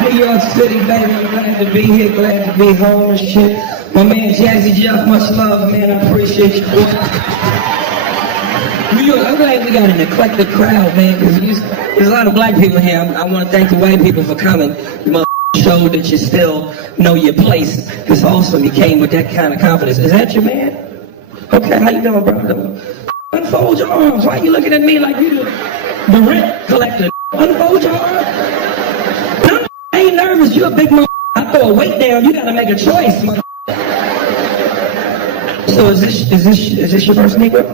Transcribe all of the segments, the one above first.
New York City, baby, I'm glad to be here, glad to be home and shit. My man Jazzy Jeff, much love, man, I appreciate you. New York, I'm glad we got an eclectic crowd, man, because there's a lot of black people here. I want to thank the white people for coming. You mother showed that you still know your place. It's awesome, you came with that kind of confidence. Is that your man? Okay, how you doing, bro? Unfold your arms. Why are you looking at me like you the rent collector? Unfold your arms. I ain't nervous, you a big mother. I throw a weight down, you gotta make a choice, mother. So is this your first Negro?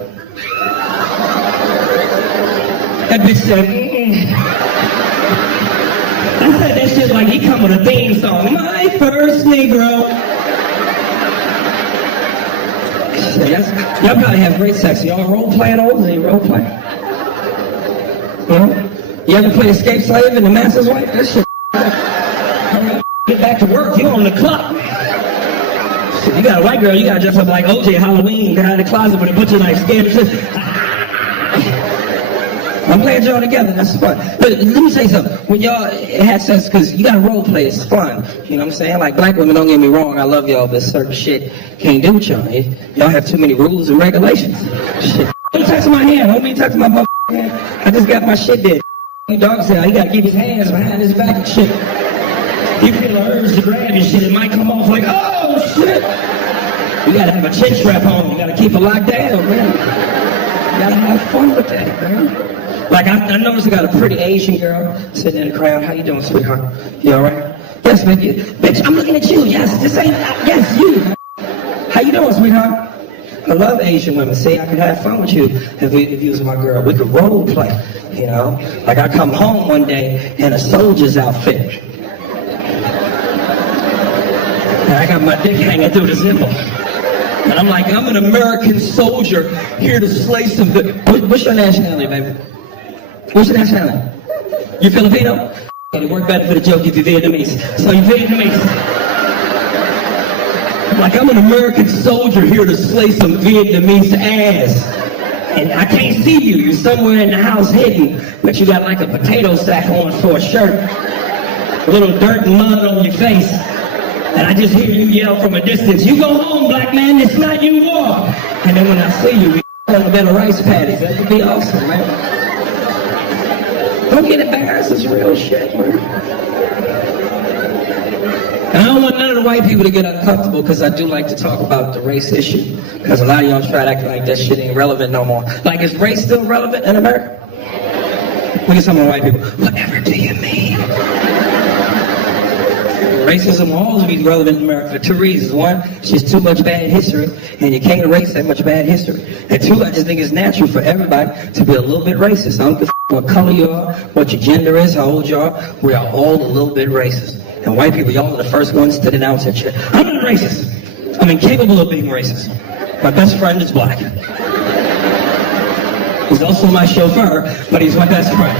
That bitch said, I said that shit like he come with a theme song. My first Negro. Y'all probably have great sex. Y'all role playing over? You role play? You know? You ever play Escape Slave in the Master's Wife? That shit. Get back to work, you on the clock. You got a white girl, you gotta dress up like OJ Halloween, get out of the closet with a butcher knife, scared shit. I'm glad y'all together, that's fun. But let me say something, when y'all had sex, because you gotta role play, it's fun. You know what I'm saying? Like black women, don't get me wrong, I love y'all, but certain shit can't do with y'all. Y'all have too many rules and regulations. Shit. Don't touch my hand, don't be touching my hand. I just got my shit there. Dog said, he gotta keep his hands behind his back and shit. You feel the urge to grab your shit, it might come off like, oh shit! You gotta have a chin strap on, you gotta keep it locked down, man. You gotta have fun with that, man. Like I noticed I got a pretty Asian girl sitting in the crowd. How you doing, sweetheart? You alright? Yes, baby. Bitch, I'm looking at you. Yes, this ain't, yes, you. How you doing, sweetheart? I love Asian women. See, I could have fun with you if you was my girl. We could role play, you know? Like I come home one day in a soldier's outfit. And I got my dick hanging through the zipper. And I'm like, I'm an American soldier here to slay some... What's your nationality, baby? What's your nationality? You Filipino? It'll work better for the joke if you're Vietnamese. So you're Vietnamese. I'm like, I'm an American soldier here to slay some Vietnamese ass. And I can't see you. You're somewhere in the house hidden, but you got like a potato sack on for a shirt. A little dirt and mud on your face. And I just hear you yell from a distance, you go home, black man, it's not you walk. And then when I see you, we on a bed of rice patties. That would be awesome, man. Don't get embarrassed, it's real shit, man. And I don't want none of the white people to get uncomfortable because I do like to talk about the race issue. Because a lot of y'all try to act like that shit ain't relevant no more. Like, is race still relevant in America? Look at some of the white people. Whatever do you mean? Racism will always be relevant in America for two reasons. One, it's just too much bad history, and you can't erase that much bad history. And two, I just think it's natural for everybody to be a little bit racist. I don't give a what color you are, what your gender is, how old you are. We are all a little bit racist. And white people, y'all are the first ones to denounce that shit. I'm not racist. I'm incapable of being racist. My best friend is black. He's also my chauffeur, but he's my best friend.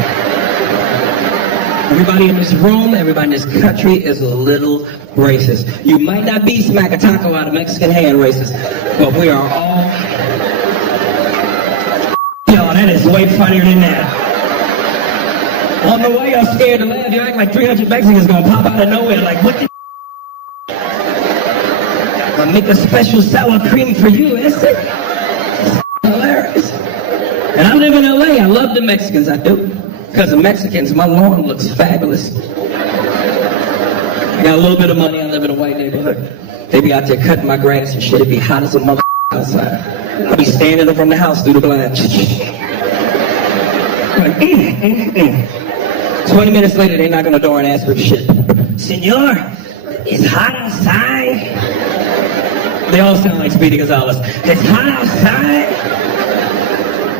Everybody in this room, everybody in this country is a little racist. You might not be smack a taco out of Mexican hand racist, but we are all... Yo, that is way funnier than that. On the way, y'all scared to laugh. You act like 300 Mexicans gonna pop out of nowhere. Like, what the... I'll make a special sour cream for you. It's hilarious. And I live in LA. I love the Mexicans. I do. Because of Mexicans, my lawn looks fabulous. I got a little bit of money on the live in a white neighborhood. They be out there cutting my grass and shit. It be hot as a mother outside. I be standing up from the house through the blinds. Like, 20 minutes later, they knock on the door and ask for shit. Senor, it's hot outside. They all sound like Speedy Gonzalez. It's hot outside.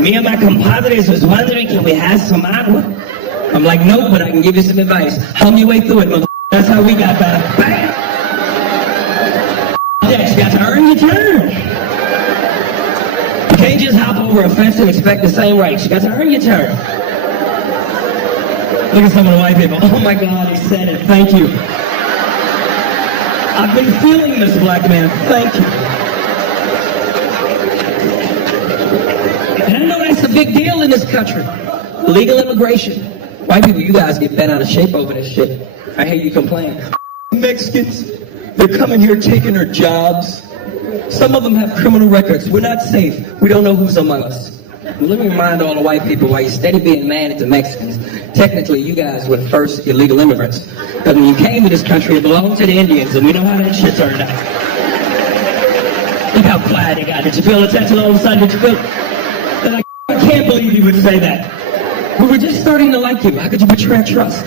Me and my compadres was wondering, can we have some agua? I'm like, no, but I can give you some advice. Hum your way through it, mother. That's how we got back. Bam! Yeah, you got to earn your turn. You can't just hop over a fence and expect the same rights. You got to earn your turn. Look at some of the white people. Oh my God, he said it. Thank you. I've been feeling this, black man. Thank you. And I know that's a big deal in this country. Legal immigration. White people, you guys get bent out of shape over this shit. I hear you complain. Mexicans, they're coming here taking our jobs. Some of them have criminal records. We're not safe. We don't know who's among us. Well, let me remind all the white people, while you're steady being mad at the Mexicans, technically you guys were the first illegal immigrants. Because when you came to this country, it belonged to the Indians, and we know how that shit turned out. Look how quiet it got. Did you feel the tension all of a sudden? Did you feel? I can't believe you would say that. We were just starting to like you. How could you betray trust?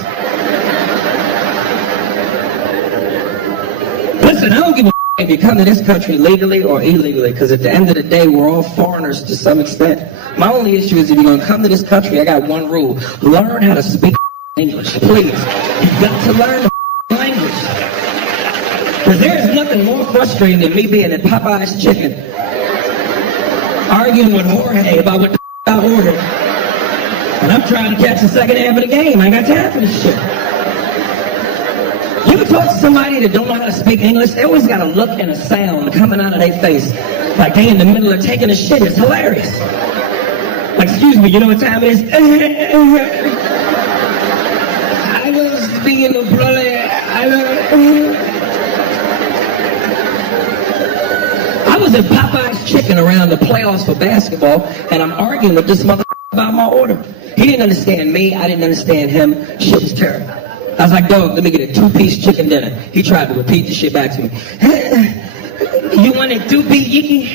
Listen, I don't give a if you come to this country legally or illegally, because at the end of the day, we're all foreigners to some extent. My only issue is if you're going to come to this country, I got one rule. Learn how to speak English, please. You've got to learn the language. Because there's nothing more frustrating than me being at Popeye's Chicken, arguing with Jorge about what the I ordered. And I'm trying to catch the second half of the game. I ain't got time for this shit. You ever talk to somebody that don't know how to speak English? They always got a look and a sound coming out of their face. Like they in the middle of taking a shit. It's hilarious. Like, excuse me, you know what time it is? I was speaking to brother. I was at Popeye's Chicken around the playoffs for basketball, and I'm arguing with this motherfucker about my order. He didn't understand me. I didn't understand him. Shit was terrible. I was like, dog, let me get a 2-piece chicken dinner. He tried to repeat the shit back to me. You want a 2-piece chicken?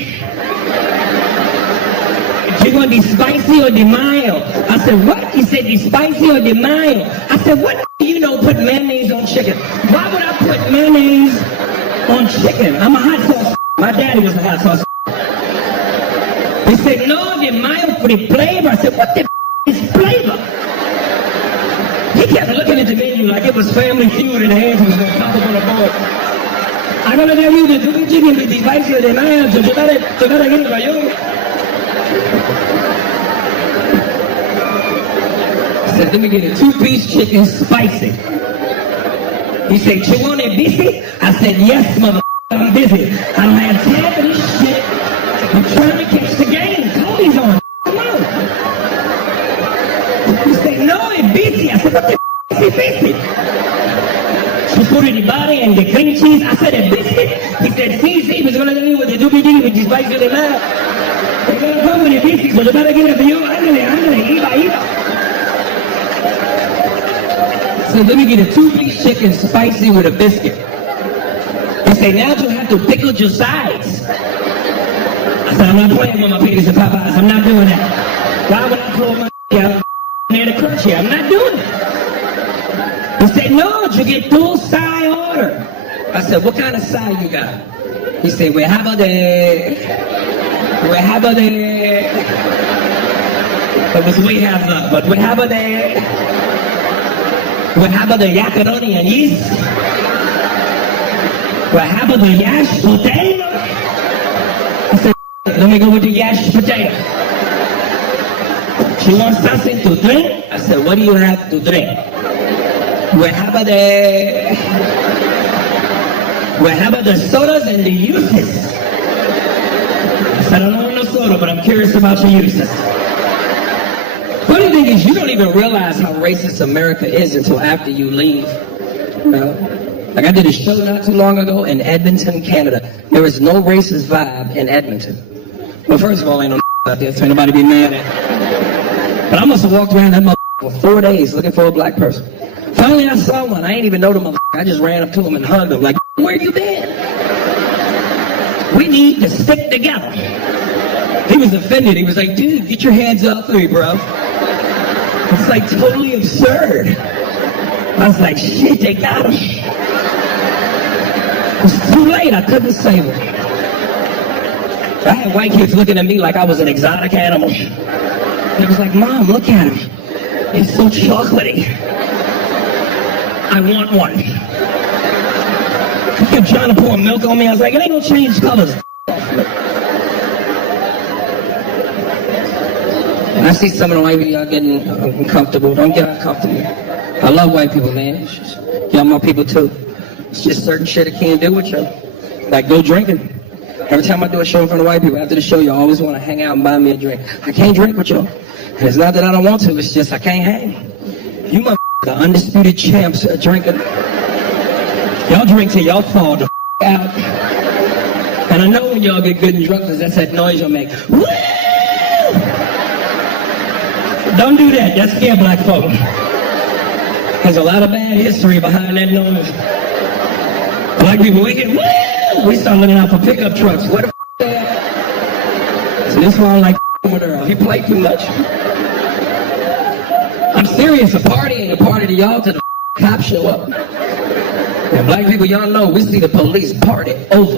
You want the spicy or the mild? I said, what? He said, the spicy or the mild? I said, what do you know put mayonnaise on chicken? Why would I put mayonnaise on chicken? I'm a hot sauce. My daddy was a hot sauce. He said, no, the mild for the flavor. I said, what the is flavor? He kept looking at the menu like it was Family Feud and the hands was going to pop up on the board. I'm going to tell you the 2-piece chicken with the spicy or the mild, so you gotta get it for you. I said, let me get a 2-piece chicken spicy. He said, you want it busy? I said, yes, mother. I'm busy. I don't have time for this shit. I'm trying to catch the game. Cody's on. Come on. He said, no, it's busy. I said, what the is it busy? She put in the body and the cream cheese. I said, it's busy. He said, see, he's going to tell you what the doobie with the spice of the mouth. He's going to come with the busy, so you better get it for you. I'm going to eat. So let me get a 2-piece chicken spicy with a biscuit. He said, now you have to pickle your sides. I said, I'm not playing with my peas and Popeyes. I'm not doing that. Why would I throw my out near the crunchy? I'm not doing it. He said, no, you get 2 side order. I said, what kind of side you got? He said, we have a day. But we have the, but we have a day. We have the yakaroni and yeast. We have the yash potato. I said, let me go with the yash potato. She wants something to drink. I said, what do you have to drink? We have the sodas and the uses. I said, I don't want no soda, but I'm curious about your uses. Funny thing is, you don't even realize how racist America is until after you leave. You know? Like I did a show not too long ago in Edmonton, Canada. There is no racist vibe in Edmonton. Well, first of all, ain't no out there, so ain't nobody be mad at. But I must have walked around that motherfucker for 4 days looking for a black person. Finally, I saw one. I ain't even know the motherfucker. I just ran up to him and hugged him like, where you been? We need to stick together. He was offended. He was like, dude, get your hands off me, bro. It's like totally absurd. I was like, shit, they got him. It was too late. I couldn't save him. I had white kids looking at me like I was an exotic animal. And it was like, Mom, look at him. He's so chocolatey. I want one. He kept trying to pour milk on me. I was like, it ain't gonna change colors. And I see some of the white people, y'all getting uncomfortable. Don't get uncomfortable. I love white people, man. Y'all my people too. It's just certain shit I can't do with y'all. Like go drinking. Every time I do a show in front of white people, after the show, you always want to hang out and buy me a drink. I can't drink with y'all. And it's not that I don't want to, it's just I can't hang. You motherfuckers, undisputed champs at drinking. Y'all drink till y'all fall the out. And I know when y'all get good and drunk, because that's that noise y'all make. Woo! Don't do that, that scare black folk. There's a lot of bad history behind that noise. Black people, we get woo! We start looking out for pickup trucks. What the they at? So this one like with her. He played too much. I'm serious, a party ain't a party to y'all till the cops show up. And black people, y'all know, we see the police party over.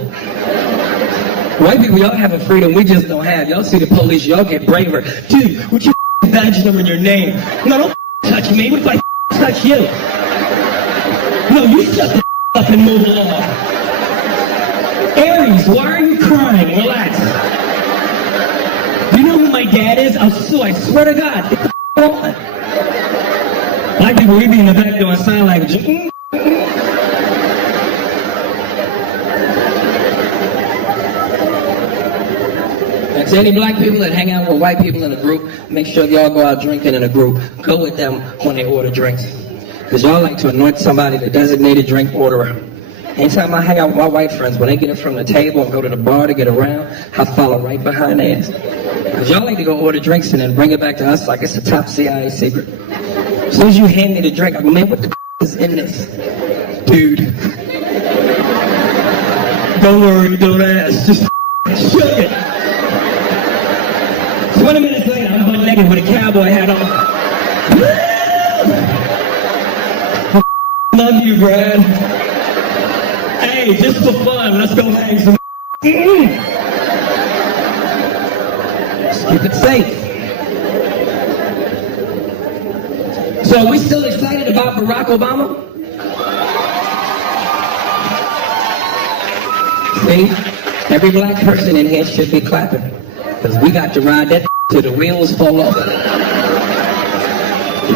White people, y'all have a freedom we just don't have. Y'all see the police, y'all get braver. Dude, what's your badge number and your name? No, don't touch me. We like touch you. No, you shut the up and move along. Aries, why are you crying? Relax. Do you know who my dad is? I swear to God. Get the on. Black people, we be in the back doing sign language. To any black people that hang out with white people in a group, make sure y'all go out drinking in a group. Go with them when they order drinks. Because y'all like to anoint somebody the designated drink orderer. Anytime I hang out with my white friends, when they get it from the table and go to the bar to get around, I follow right behind their ass. Because y'all like to go order drinks and then bring it back to us like it's a top CIA secret. As soon as you hand me the drink, I go, man, what the is in this? Dude. Don't worry, don't ask. Just shook it. 20 minutes later, I'm butt naked with a cowboy hat on. Love you, Brad. Hey, just for fun, let's go hang some. Just keep it safe. So are we still excited about Barack Obama? See, every black person in here should be clapping. Because we got to ride that till the wheels fall off.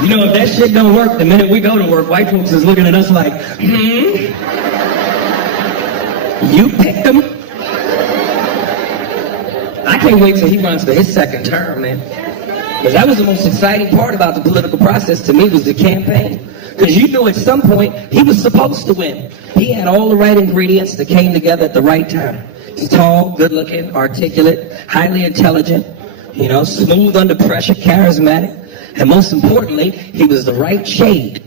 You know, if that shit don't work, the minute we go to work, white folks is looking at us like, you picked him? I can't wait till he runs for his second term, man. Because that was the most exciting part about the political process to me was the campaign. Because you knew at some point he was supposed to win. He had all the right ingredients that came together at the right time. He's tall, good-looking, articulate, highly intelligent, you know, smooth under pressure, charismatic, and most importantly, he was the right shade.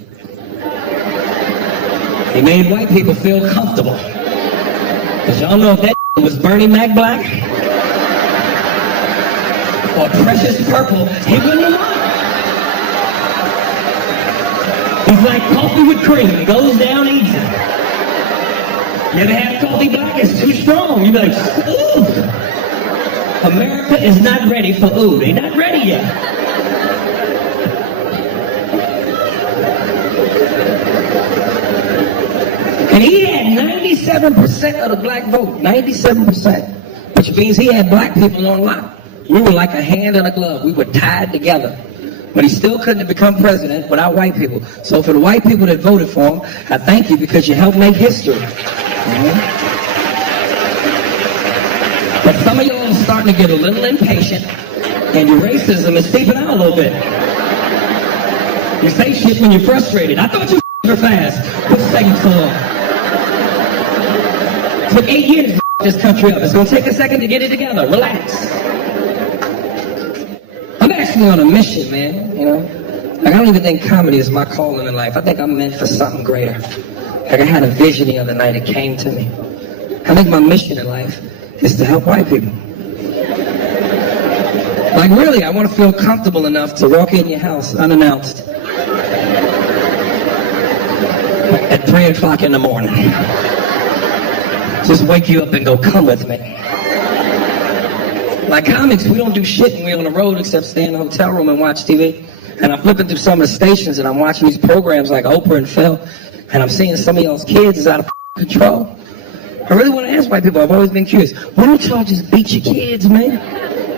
He made white people feel comfortable. Because y'all know if that was Bernie Mac Black or Precious Purple, he wouldn't have won. He's like coffee with cream. It goes down easy. You ever had coffee black? It's too strong. You be like, ooh. America is not ready for ooh. They're not ready yet. And he had 97% of the black vote. 97%. Which means he had black people on lock. We were like a hand and a glove. We were tied together. But he still couldn't have become president without white people. So for the white people that voted for him, I thank you because you helped make history. But some of y'all are starting to get a little impatient, and your racism is seeping out a little bit. You say shit when you're frustrated. I thought you were fast. What's taking so long? It took 8 years to this country up. It's going to take a second to get it together. Relax. I'm actually on a mission, man, you know. Like, I don't even think comedy is my calling in life. I think I'm meant for something greater. Like I had a vision the other night, it came to me. I think my mission in life is to help white people. Like really, I want to feel comfortable enough to walk in your house unannounced at 3 o'clock in the morning. Just wake you up and go, come with me. Like comics, we don't do shit when we're on the road except stay in the hotel room and watch TV. And I'm flipping through some of the stations and I'm watching these programs like Oprah and Phil, and I'm seeing some of y'all's kids is out of control. I really want to ask white people, I've always been curious, why don't y'all just beat your kids, man?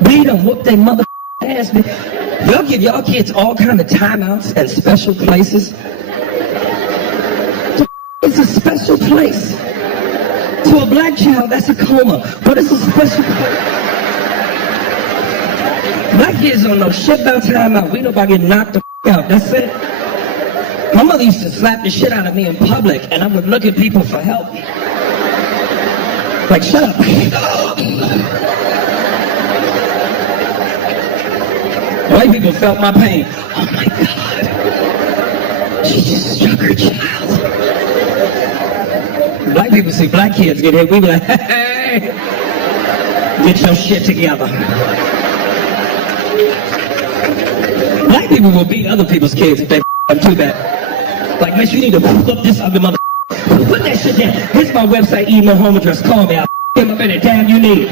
Beat them, whoop their mother ass, man. Y'all give y'all kids all kind of timeouts and special places. It's a special place. To a black child, that's a coma. But it's a special place. Black kids don't know shit about timeout. We know about getting knocked the out. That's it. My mother used to slap the shit out of me in public, and I would look at people for help. Like, shut up. White people felt my pain. Oh my God. She just struck her child. Black people see black kids get hit, we be like, hey, get your shit together. Black people will beat other people's kids if they them too bad. Like, man, you need to fuck this other mother. Put that shit down. Here's my website, email, home address, call me. I'll him up any time you need.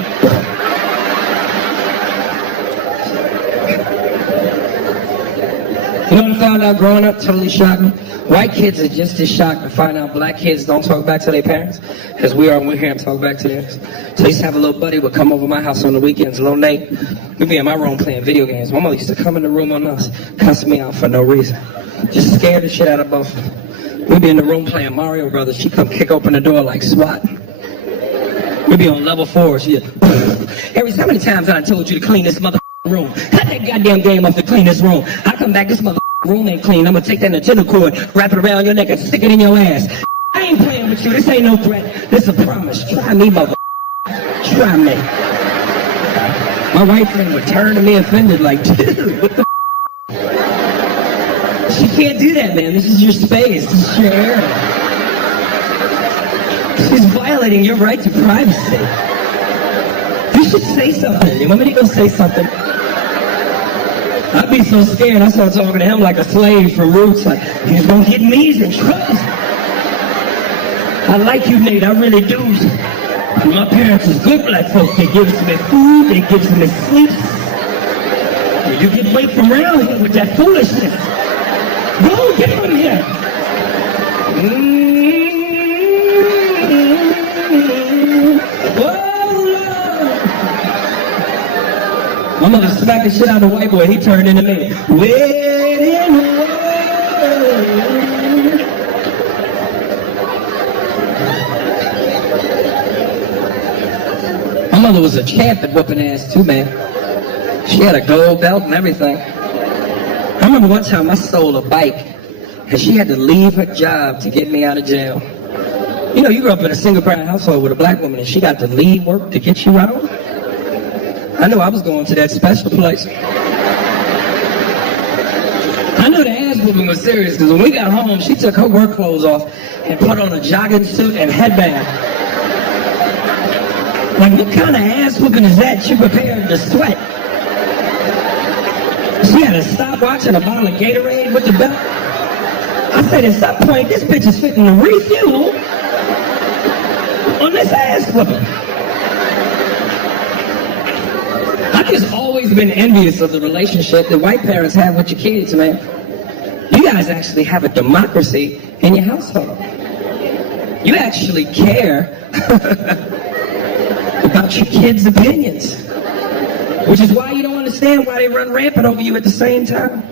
You know what I found out growing up? Totally shocked me. White kids are just as shocked to find out black kids don't talk back to their parents as we are when we hear them talk back to theirs. So I used to have a little buddy would come over my house on the weekends, little Nate. We'd be in my room playing video games. My mother used to come in the room on us, cuss me out for no reason. Just scare the shit out of both of them. We'd be in the room playing Mario Brothers. She'd come kick open the door like SWAT. We'd be on level 4. She'd Aries, how many times I told you to clean this mother room? Cut that goddamn game off to clean this room. I come back, this mother room ain't clean. I'm gonna take that Nintendo cord, wrap it around your neck, and stick it in your ass. I ain't playing with you. This ain't no threat. This is a promise. Try me, mother. Try me. My white friend would turn to me offended like, dude, what the She can't do that, man. This is your space. This is your area. She's violating your right to privacy. You should say something. You want me to go say something? I'd be so scared, I started talking to him like a slave from Roots. Like, he's gonna get me in trouble. I like you, Nate, I really do. My parents is good black folks. They give me food, they give me sleep. You get away from around here with that foolishness. Go, get from here. My mother smacked the shit out of the white boy. He turned into me. Waiting. My mother was a champ at whooping ass too, man. She had a gold belt and everything. I remember one time I stole a bike, and she had to leave her job to get me out of jail. You know, you grew up in a single-parent household with a black woman, and she got to leave work to get you out. I knew I was going to that special place. I knew the ass whooping was serious because when we got home, she took her work clothes off and put on a jogging suit and headband. Like, what kind of ass whooping is that? She prepared to sweat. She had a stopwatch and a bottle of Gatorade with the belt. I said, at some point, this bitch is fitting to refuel on this ass whooping. I've just always been envious of the relationship that white parents have with your kids, man. You guys actually have a democracy in your household. You actually care about your kids' opinions, which is why you don't understand why they run rampant over you at the same time.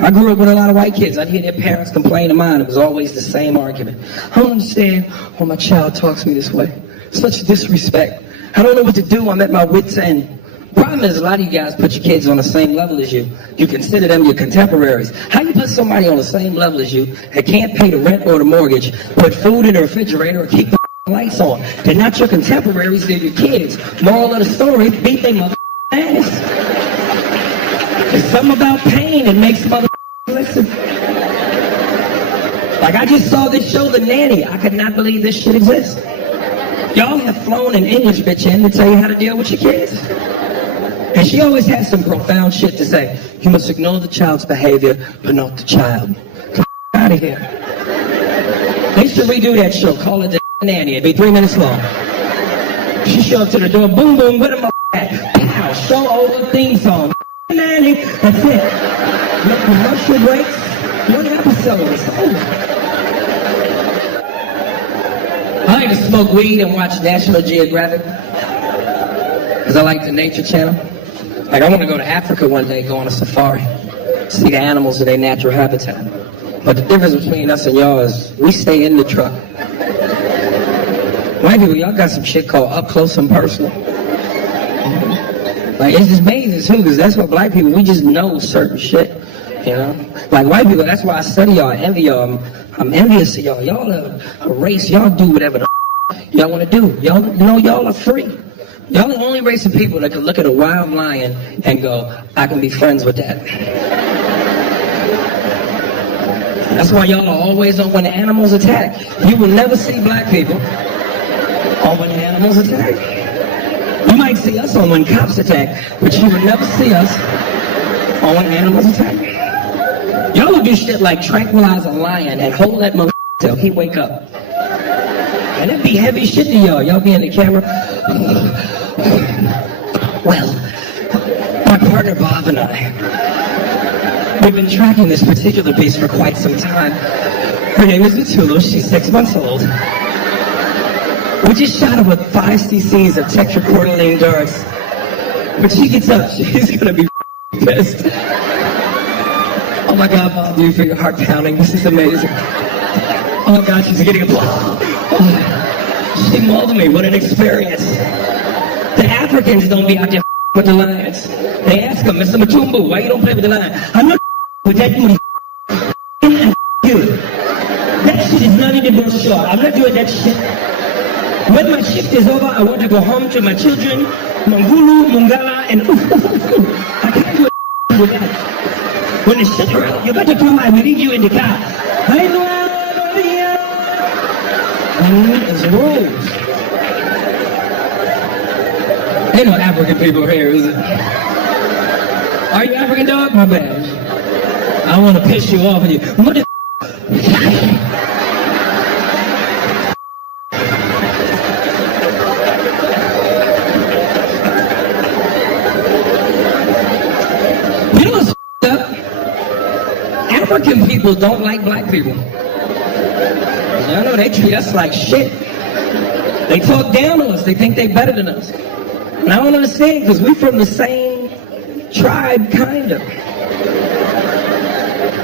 I grew up with a lot of white kids. I'd hear their parents complain to mine. It was always the same argument. I don't understand why my child talks to me this way. Such disrespect. I don't know what to do. I'm at my wit's end. Problem is, a lot of you guys put your kids on the same level as you. You consider them your contemporaries. How you put somebody on the same level as you that can't pay the rent or the mortgage, put food in the refrigerator, or keep the lights on? They're not your contemporaries, they're your kids. Moral of the story, beat their mother ass. There's something about pain that makes mother listen. Like, I just saw this show, The Nanny. I could not believe this shit exists. Y'all have flown an English bitch in to tell you how to deal with your kids. And she always has some profound shit to say. You must ignore the child's behavior, but not the child. Get out of here. They should redo that show. Call it The Nanny. It'd be 3 minutes long. She showed up to the door. Boom, boom. Where the at? Pow. Show over theme song. Nanny. That's it. No commercial breaks. One episode. It's over. I like to smoke weed and watch National Geographic. Because I like the Nature Channel. Like, I want to go to Africa one day, go on a safari, see the animals in their natural habitat. But the difference between us and y'all is we stay in the truck. White people, y'all got some shit called up close and personal. Like, it's just amazing too, because that's what black people, we just know certain shit, you know? Like, white people, that's why I study y'all, I envy y'all, I'm envious of y'all. Y'all are a race, y'all do whatever the y'all want to do. Y'all know y'all are free. Y'all the only race of people that can look at a wild lion and go, I can be friends with that. That's why y'all are always on when the animals attack. You will never see black people on when the animals attack. You might see us on when cops attack, but you will never see us on when animals attack. Y'all will do shit like tranquilize a lion and hold that motherfucker till he wake up. And it'd be heavy shit to y'all. Y'all be in the camera. Well, my partner Bob and I, we've been tracking this particular beast for quite some time. Her name is Matulu. She's 6 months old. We just shot her with 5 cc's of tetracordyline darts. When she gets up, she's gonna be pissed. Oh my God, Bob, do you feel your heart pounding? This is amazing. Oh my God, she's getting applause. She mauled me. What an experience. The Africans don't be out there with the lions. They ask them, Mr. Matumbu, why you don't play with the lion? I'm not with that money. That shit is not in the brochure. I'm not doing that shit. When my shift is over, I want to go home to my children, Mangulu, Mungala, and I can't do with that. When the shit around, you better come, I will leave you in the car. It's rules. Ain't no African people here, is it? Are you African, dog? My bad. I want to piss you off with you. What the You know what's up? African people don't like black people. I know they treat us like shit. They talk down to us. They think they're better than us. And I don't understand, because we're from the same tribe, kind of.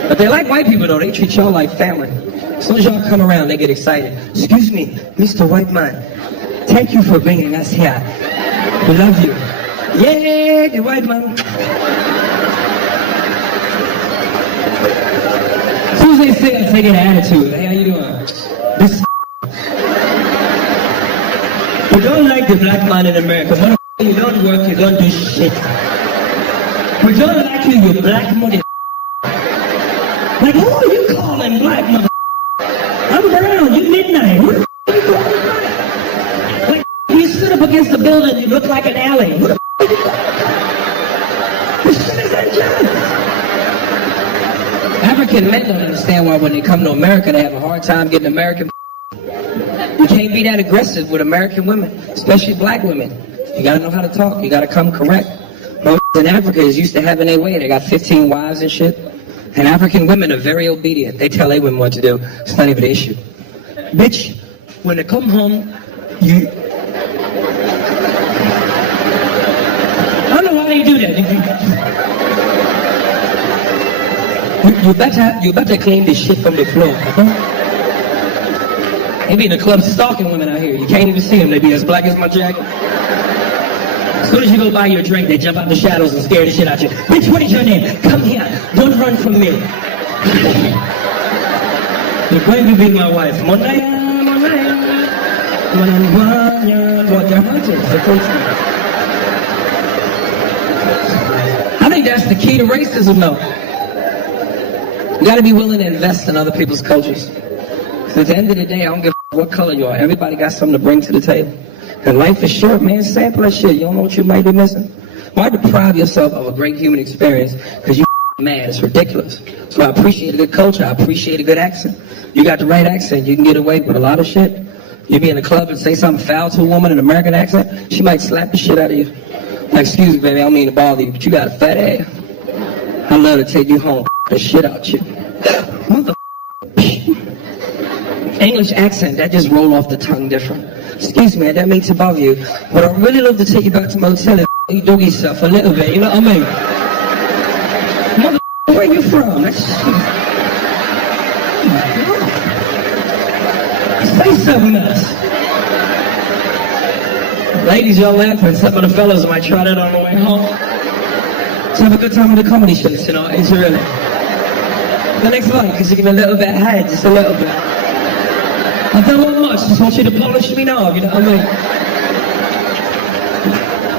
But they like white people, though. They treat y'all like family. As soon as y'all come around, they get excited. Excuse me, Mr. White Man. Thank you for bringing us here. We love you. Yeah, the white man. As soon as they say it, they get an attitude. Hey, how you doing? This we don't like the black man in America. When you don't work, you don't do shit. We don't like you, you black mother. Like, who are you calling black mother? I'm brown, you midnight. Who the are you calling black? Like, you stood up against the building, you look like an alley. Who the are you calling black? This shit is unjust. African men don't understand why when they come to America, they have a hard time getting American. You can't be that aggressive with American women, especially black women. You gotta know how to talk. You gotta come correct. Most in Africa is used to having their way. They got 15 wives and shit. And African women are very obedient. They tell their women what to do. It's not even an issue. Bitch, when they come home, you... I don't know why they do that. You better clean this shit from the floor. They be in the club stalking women out here. You can't even see them. They be as black as my jacket. As soon as you go buy your drink, they jump out the shadows and scare the shit out you. Bitch, what is your name? Come here. Don't run from me. You're going to be my wife. I think that's the key to racism, though. You gotta be willing to invest in other people's cultures. At the end of the day, I don't give a what color you are. Everybody got something to bring to the table. And life is short, man. Sample that shit. You don't know what you might be missing. Why deprive yourself of a great human experience because you mad? It's ridiculous. So I appreciate a good culture. I appreciate a good accent. You got the right accent, you can get away with a lot of shit. You be in a club and say something foul to a woman in an American accent, she might slap the shit out of you. Like, excuse me, baby, I don't mean to bother you, but you got a fat ass. I'd love to take you home, the shit out you. Mother. English accent, that just roll off the tongue different. Excuse me, I didn't mean to bother you, but I'd really love to take you back to my hotel and you dog yourself a little bit, you know what I mean? Mother, where you from? Say something else. Ladies, y'all laughing. Some of the fellas might try that on the way home. Let's have a good time with the comedy shows, you know, it's really. The next one, because you give me a little bit ahead, just a little bit. I don't want much, just want you to polish me off, you know what I mean?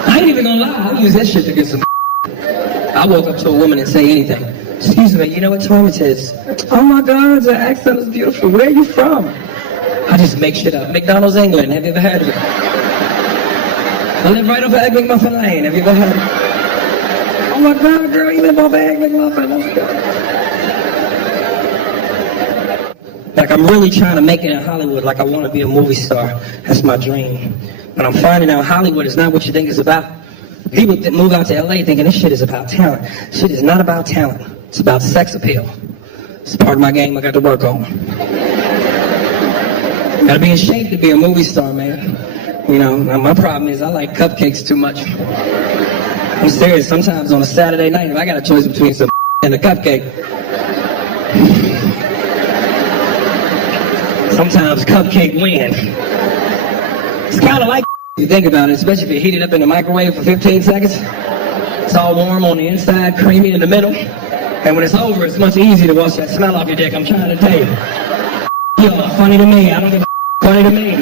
I ain't even gonna lie, I'll use that shit to get some. I woke up to a woman and say anything. Excuse me, you know what time it is? Oh my God, the accent is beautiful. Where are you from? I just make shit up. McDonald's, England. Have you ever heard of it? I live right off of Egg McMuffin Lane. Have you ever heard of it? Oh my God, girl, you live off of Egg McMuffin. Let's go. Like, I'm really trying to make it in Hollywood. Like, I want to be a movie star. That's my dream. But I'm finding out Hollywood is not what you think it's about. People that move out to LA thinking this shit is about talent. Shit is not about talent. It's about sex appeal. It's part of my game I got to work on. Gotta be in shape to be a movie star, man. You know, my problem is I like cupcakes too much. I'm serious, sometimes on a Saturday night, if I got a choice between some and a cupcake, sometimes cupcake win. It's kind of like if you think about it, especially if you heat it up in the microwave for 15 seconds. It's all warm on the inside, creamy in the middle. And when it's over, it's much easier to wash that smell off your dick, I'm trying to tell you. Yo, funny to me, I don't give a funny to me.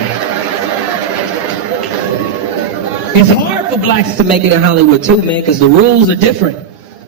It's hard for blacks to make it in Hollywood too, man, because the rules are different.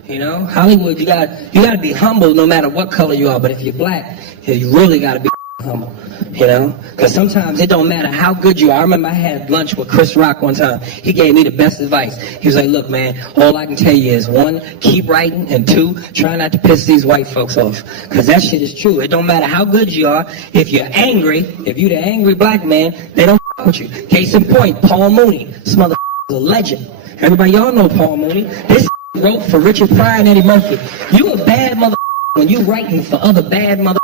You know, Hollywood, you gotta be humble no matter what color you are. But if you're black, you really gotta be humble. You know, because sometimes it don't matter how good you are. I remember I had lunch with Chris Rock one time. He gave me the best advice. He was like, look, man, all I can tell you is 1, keep writing, and 2, try not to piss these white folks off. Because that shit is true. It don't matter how good you are. If you're angry, if you're the angry black man, they don't f with you. Case in point, Paul Mooney. This motherfucker is a legend. Everybody, y'all know Paul Mooney. This wrote for Richard Pryor and Eddie Murphy. You a bad motherfucker when you writing for other bad motherfuckers.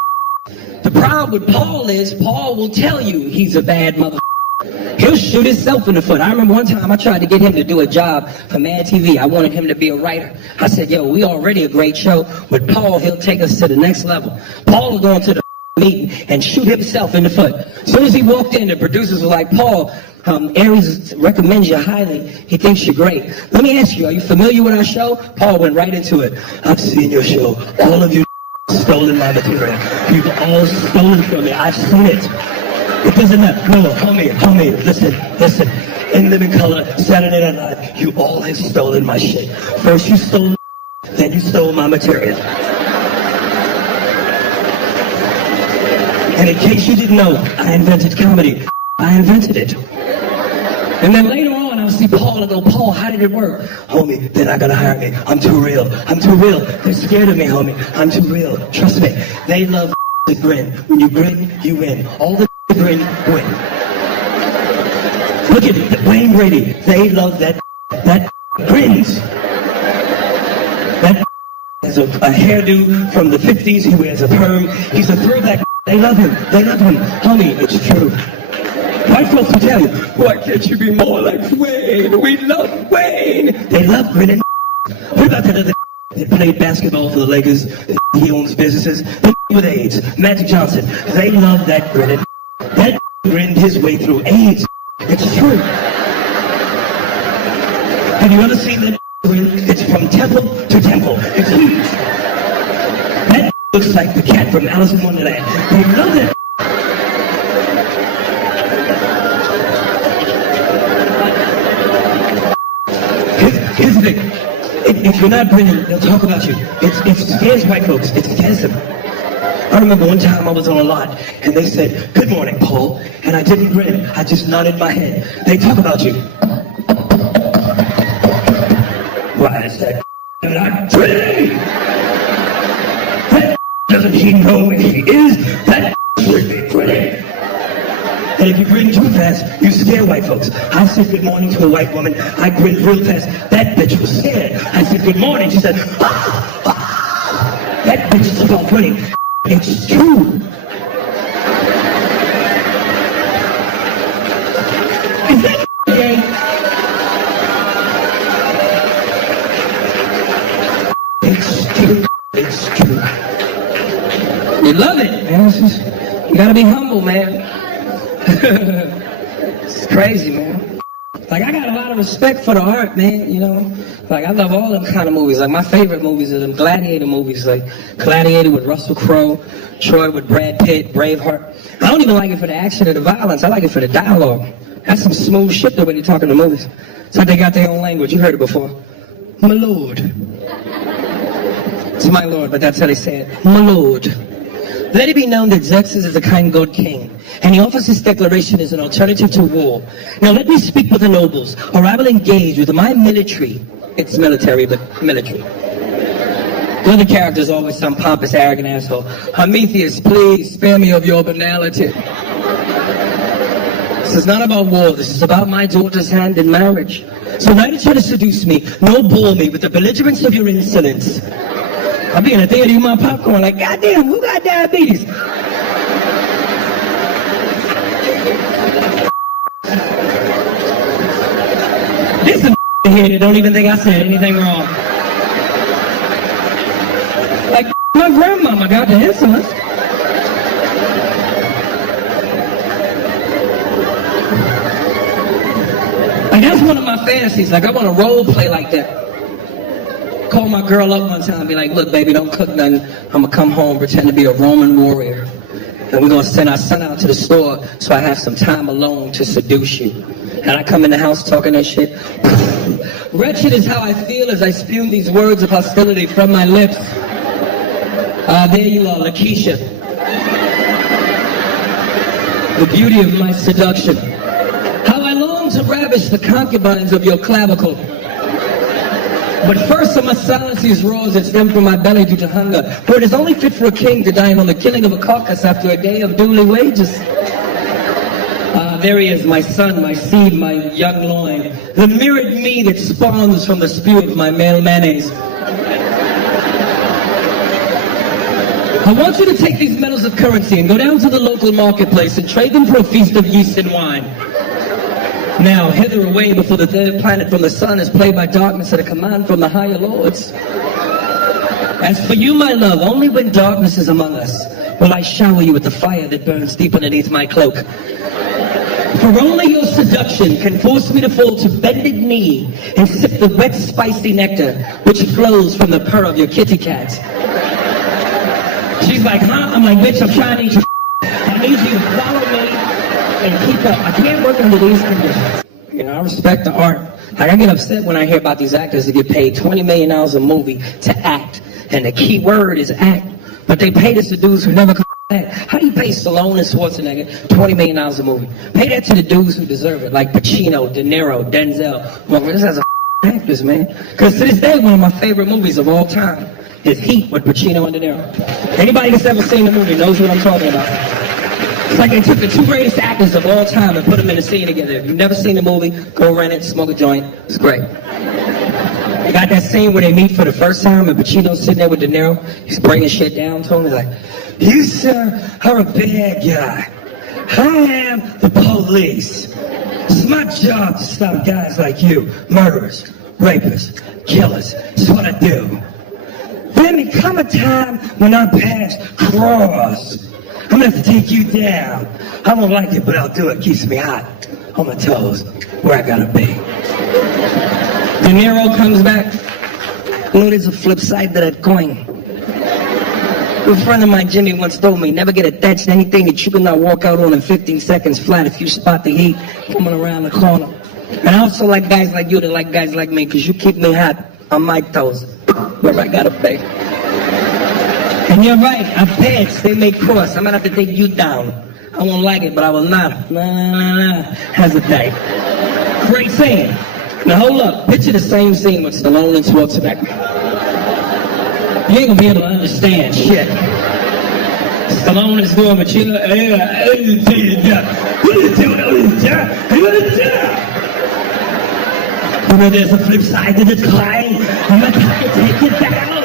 The problem with Paul is, Paul will tell you he's a bad motherfucker. He'll shoot himself in the foot. I remember one time I tried to get him to do a job for Mad TV. I wanted him to be a writer. I said, yo, we already a great show. With Paul, he'll take us to the next level. Paul will go into the meeting and shoot himself in the foot. As soon as he walked in, the producers were like, Paul, Aries recommends you highly. He thinks you're great. Let me ask you, are you familiar with our show? Paul went right into it. I've seen your show. All of you stolen my material. You've all stolen from me. I've seen it. It doesn't matter. No, homie, listen. In Living Color, Saturday Night Live, you all have stolen my shit. First you stole, then you stole my material. And in case you didn't know, I invented comedy. I invented it. And then later on, I'll see Paul and go, Paul, how did it work? Homie, they're not gonna hire me. I'm too real. They're scared of me, homie. I'm too real. Trust me. They love the grin. When you grin, you win. All the grin, win. Look at it, Wayne Brady. They love that grins. That has a hairdo from the 50s. He wears a perm. He's a throwback. They love him. Homie, it's true. White folks will tell you, why can't you be more like Wayne? We love Wayne. They love grinning. What about that other that played basketball for the Lakers? He owns businesses. With AIDS, Magic Johnson. They love that grinning. That grinned his way through AIDS. It's true. Have you ever seen that grin? It's from temple to temple. It's huge. That looks like the cat from Alice in Wonderland. They love that. Here's the thing. If you're not grinning, they'll talk about you. It scares white folks. It scares them. I remember one time I was on a lot, and they said, "Good morning, Paul," and I didn't grin. I just nodded my head. They talk about you. Why is that not pretty? That doesn't he know where he is? That should be pretty. And if you grin too fast, you scare white folks. I said good morning to a white woman. I grinned real fast. That bitch was scared. I said good morning. She said, ah, ah. That bitch is so funny. It's true. Is that gay? It's true. It's true. You love it, man. You gotta be humble, man. It's crazy, man. Like, I got a lot of respect for the art, man, you know? Like, I love all them kind of movies. Like, my favorite movies are them gladiator movies, like Gladiator with Russell Crowe, Troy with Brad Pitt, Braveheart. I don't even like it for the action or the violence. I like it for the dialogue. That's some smooth shit, the way they talk in the movies. It's like they got their own language. You heard it before. My lord. It's my lord, but that's how they say it. My lord. Let it be known that Xerxes is a kind god king, and he offers his declaration as an alternative to war. Now let me speak with the nobles, or I will engage with my military. It's military, but military. The other character's always some pompous, arrogant asshole. Prometheus, please spare me of your banality. This is not about war, this is about my daughter's hand in marriage. So neither try to seduce me, nor bore me with the belligerence of your insolence. I'll be in the theater eating my popcorn like, goddamn, who got diabetes? This is here that don't even think I said anything wrong. Like, my grandmama got the insolence. Like, that's one of my fantasies. Like, I want to role play like that. Call my girl up one time and be like, look, baby, don't cook nothing. I'm going to come home, pretend to be a Roman warrior. And we're going to send our son out to the store so I have some time alone to seduce you. And I come in the house talking that shit. Wretched is how I feel as I spew these words of hostility from my lips. There you are, Lakeisha. The beauty of my seduction. How I long to ravish the concubines of your clavicle. But first I must silence these roars that stem from my belly due to hunger, for it is only fit for a king to dine on the killing of a carcass after a day of duly wages. There he is, my son, my seed, my young loin, the mirrored me that spawns from the spew of my male mayonnaise. I want you to take these metals of currency and go down to the local marketplace and trade them for a feast of yeast and wine. Now, hither away before the third planet from the sun is played by darkness at a command from the higher lords. As for you, my love, only when darkness is among us will I shower you with the fire that burns deep underneath my cloak. For only your seduction can force me to fall to bended knee and sip the wet, spicy nectar which flows from the purr of your kitty cat. She's like, huh? I'm like, bitch, I'm trying to eat your I need you to follow me and keep up. I can't work under these conditions. You know, I respect the art. Like, I get upset when I hear about these actors that get paid $20 million a movie to act. And the key word is act. But they pay this to dudes who never come act. How do you pay Stallone and Schwarzenegger $20 million a movie? Pay that to the dudes who deserve it, like Pacino, De Niro, Denzel. Well, this has a actors, man. Because to this day, one of my favorite movies of all time is Heat with Pacino and De Niro. Anybody that's ever seen the movie knows what I'm talking about. It's like they took the two greatest actors of all time and put them in a scene together. If you've never seen the movie, go rent it, smoke a joint. It's great. They got that scene where they meet for the first time and Pacino's sitting there with De Niro. He's bringing shit down to him. He's like, you, sir, are a bad guy. I am the police. It's my job to stop guys like you, murderers, rapists, killers. It's what I do. Then there come a time when our paths cross. I'm gonna have to take you down. I won't like it, but I'll do it. Keeps me hot on my toes, where I gotta be. De Niro comes back. You know, there's a flip side to that coin. A friend of mine, Jimmy, once told me, never get attached to anything that you cannot walk out on in 15 seconds flat if you spot the heat coming around the corner. And I also like guys like you that like guys like me, because you keep me hot on my toes, where I gotta be. And you're right, our pants, they may cross. I'm gonna have to take you down. I won't like it, but I will not hesitate. Great scene. Now hold up, picture the same scene with Stallone and Schwarzenegger. You ain't gonna be able to understand shit. Stallone is doing what you know, there's a flip side to the coin. I'm gonna try to take it down.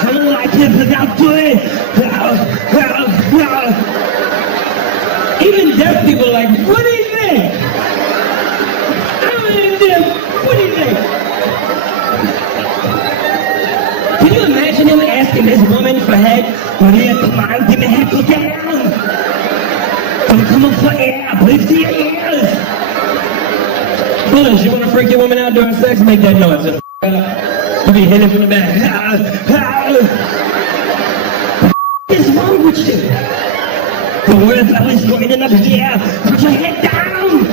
I don't like it, but I'll do it. Even deaf people are like, what do you think? I'm in there. What do you think? Can you imagine him asking this woman for head? Well, yeah, come on, give me a head, go down. Come on for air, lift your ears. Bush, you want to freak your woman out during sex? Make that noise. You'll be hitting from the back. What is wrong with you? The word belly's going in up here. Put your head down.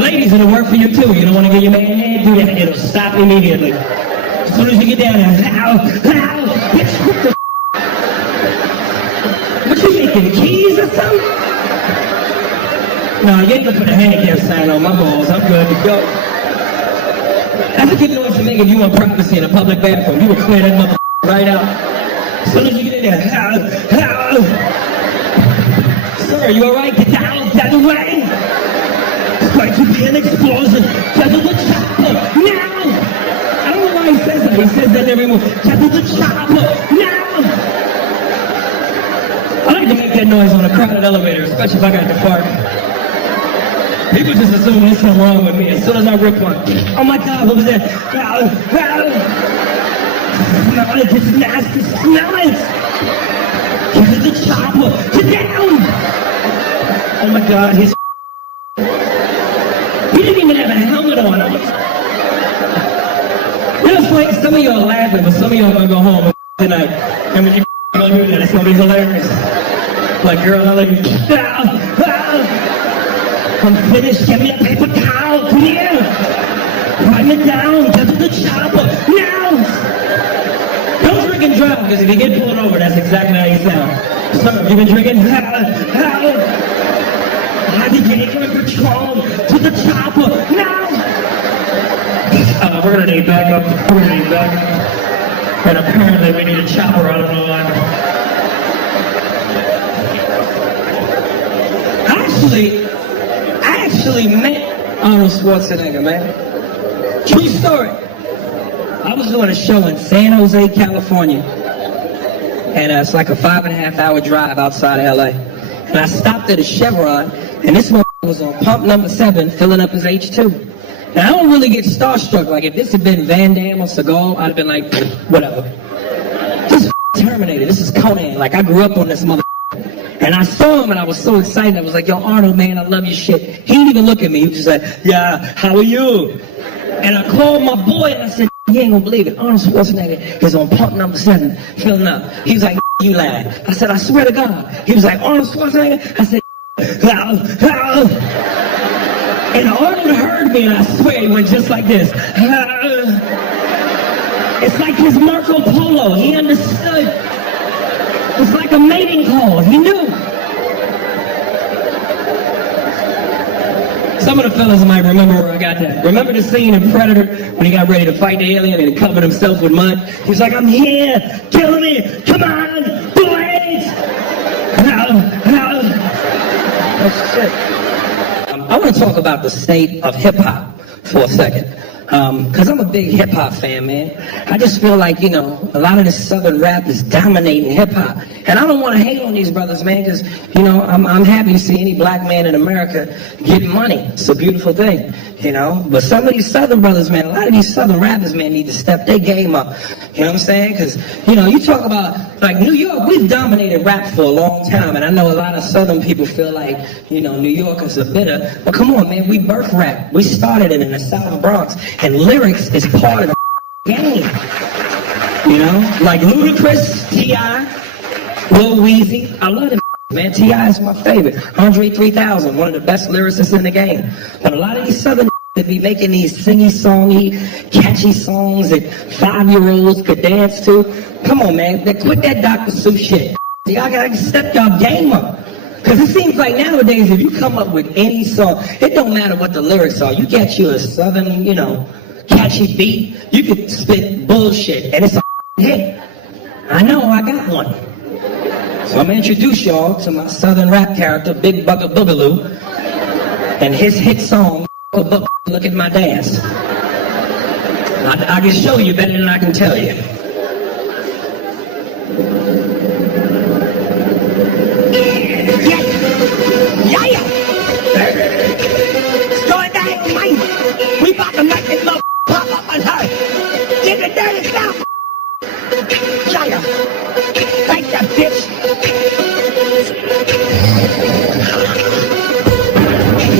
Ladies, it'll work for you too. You don't want to get your man head? Do that. It'll stop immediately. As soon as you get down there. Bitch, what you making, keys or something? No, you ain't gonna put a handicap sign on my balls. I'm good to go. That's a good noise to make if you want privacy in a public bathroom. You would clear that mother right out. As soon as you get in there, sir, you alright? Get down, get away. It's going to be an explosion. Get to the chopper, now. I don't know why he says that. He says that every morning. Get to the chopper, now. I like to make that noise on a crowded elevator, especially if I got to fart. People just assume there's something wrong with me as soon as I rip one. Oh my God, what was that? Smell it, it's nasty, smell it! Get to the chopper, get down! Oh my God, he's he didn't even have a helmet on. You know, it's like some of y'all are laughing, but some of y'all are gonna go home tonight. And when you go do that, it's gonna be hilarious. Like, girl, I love you. I'm finished, get me a paper towel, come here! Write it down, get to the chopper, now! Don't drink and drive, because if you get pulled over, that's exactly how you sound. Sir, you've been drinking? I did you in patrol to the chopper, now! We're gonna need backup, and apparently we need a chopper, I don't know why. I actually met Arnold Schwarzenegger, man. True story. I was doing a show in San Jose, California. And it's like a 5.5 hour drive outside of LA. And I stopped at a Chevron, and this one was on pump number 7, filling up his H2. Now, I don't really get starstruck. Like, if this had been Van Damme or Seagal, I'd have been like, whatever. This is Terminator. This is Conan. Like, I grew up on this mother. And I saw him and I was so excited. I was like, yo, Arnold, man, I love your shit. He didn't even look at me. He was just like, yeah, how are you? And I called my boy and I said, you ain't gonna believe it. Arnold Schwarzenegger is on pump number 7, filling up. He was like, you lying. I said, I swear to God. He was like, Arnold Schwarzenegger? I said, how? And Arnold heard me and I swear he went just like this. It's like his Marco Polo. He understood. It's like a mating call. He knew. Some of the fellas might remember where I got that. Remember the scene in Predator when he got ready to fight the alien and he covered himself with mud? He was like, I'm here. Kill me. Come on. Do it. That's shit. I want to talk about the state of hip-hop for a second. Because I'm a big hip-hop fan, man. I just feel like, you know, a lot of this southern rap is dominating hip-hop. And I don't want to hate on these brothers, man, because, you know, I'm happy to see any black man in America getting money. It's a beautiful thing, you know. But some of these southern brothers, man, a lot of these southern rappers, man, need to step their game up. You know what I'm saying? Because, you know, you talk about, like, New York, we've dominated rap for a long time. And I know a lot of southern people feel like, you know, New Yorkers are bitter. But come on, man, we birthed rap. We started it in the South Bronx. And lyrics is part of the game. You know? Like Ludacris, T.I., Lil Weezy. I love them, man. T.I. is my favorite. Andre 3000, one of the best lyricists in the game. But a lot of these southern that that be making these singy-songy, catchy songs that 5-year-olds could dance to. Come on, man, quit that Dr. Seuss shit. Y'all gotta step y'all game up. Because it seems like nowadays, if you come up with any song, it don't matter what the lyrics are. You get you a southern, catchy beat, you could spit bullshit, and it's a hit. I know, I got one. So I'm gonna introduce y'all to my southern rap character, Big Bucket Boogaloo, and his hit song, Look at My Dance. I can show you better than I can tell you. Yeah. Start that mind. We about to make this love pop up on her. Get the dirty stuff. Yeah. Thank that bitch.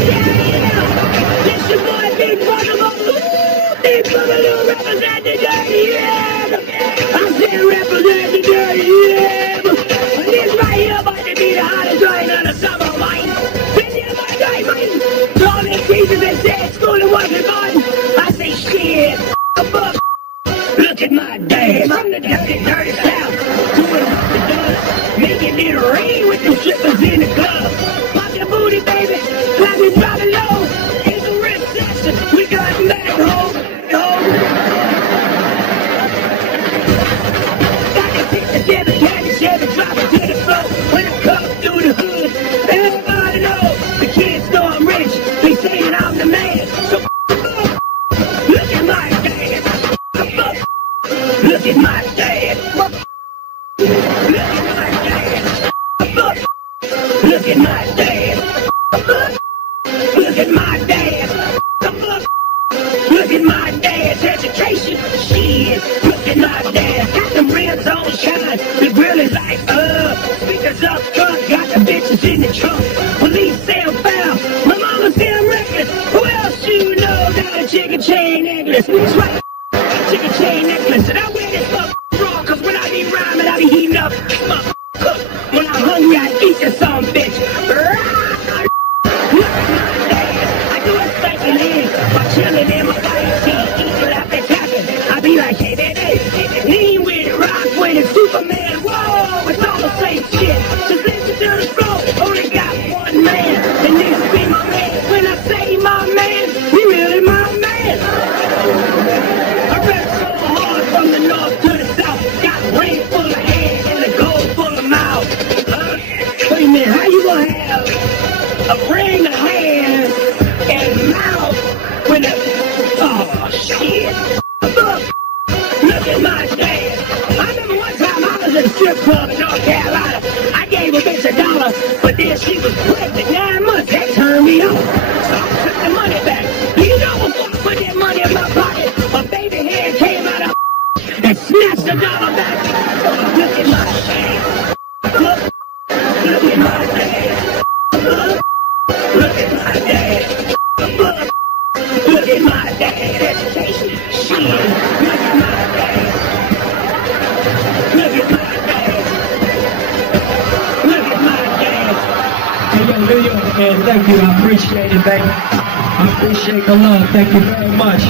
Yeah. This your boy Big Boogaloo. Big Boogaloo represent the dirty, yeah. I said represent the dirty, yeah. And this right here about to be the hottest joint of the summer, man. All these teachers that said school and wasn't fun. I say shit, fuck. Look at my dad. From the dirty south, doing what the does. Making it rain with the strippers in the club. Pop your booty, baby. Clap me, drop it low. It's a recession. We got back home. Got to take the Chevy, drop it to the floor. When it comes through the hood, everybody knows. The kids know I'm rich. They say that I'm the man. So look at my dad. Look at my dad. Look at my dad. Look at my dad. Look at my dad. Look at my dad's education. Shit. Look at my dad. Got them rims on shine. The grill is like, speakers up front. Got the bitches in the trunk. Police say I'm foul. My mama say I'm reckless. Who else you know got a chicken chain necklace? That's right. Chicken chain necklace. And I wear this wrong. Cause when I be rhyming, I be heating up. When I'm hungry, I eat this some bitch. Look at my dad. I do a spanking in. I'm chilling in my white tee. Eating out the tapping. I be like, hey, baby. Lean with it, rock with it. Superman. Whoa, it's all the same shit. Just listen to the flow. Only got one man. And this be my man. When I say my man, he really my man. I rap so hard from the north to the south. Got rain full of hands and the gold full of mouth. Wait a minute, how you gonna have a ring of hands and mouth when a... Oh, shit. Look at my dad. I remember one time I was at a strip club in North Carolina. I gave a bitch $1, but then she was pregnant 9 months. That turned me on. So I took the money back. You know before I put that money in my pocket, a baby hand came out of and snatched $1 back. Look at my dad. Look at my dad. Look at my dad. Look at my dad. Education. Shit. Look at my dad. Look at my dad. Look at my dad. Hey, yo, New York, man, thank you. I appreciate it, baby. I appreciate the love. Thank you very much.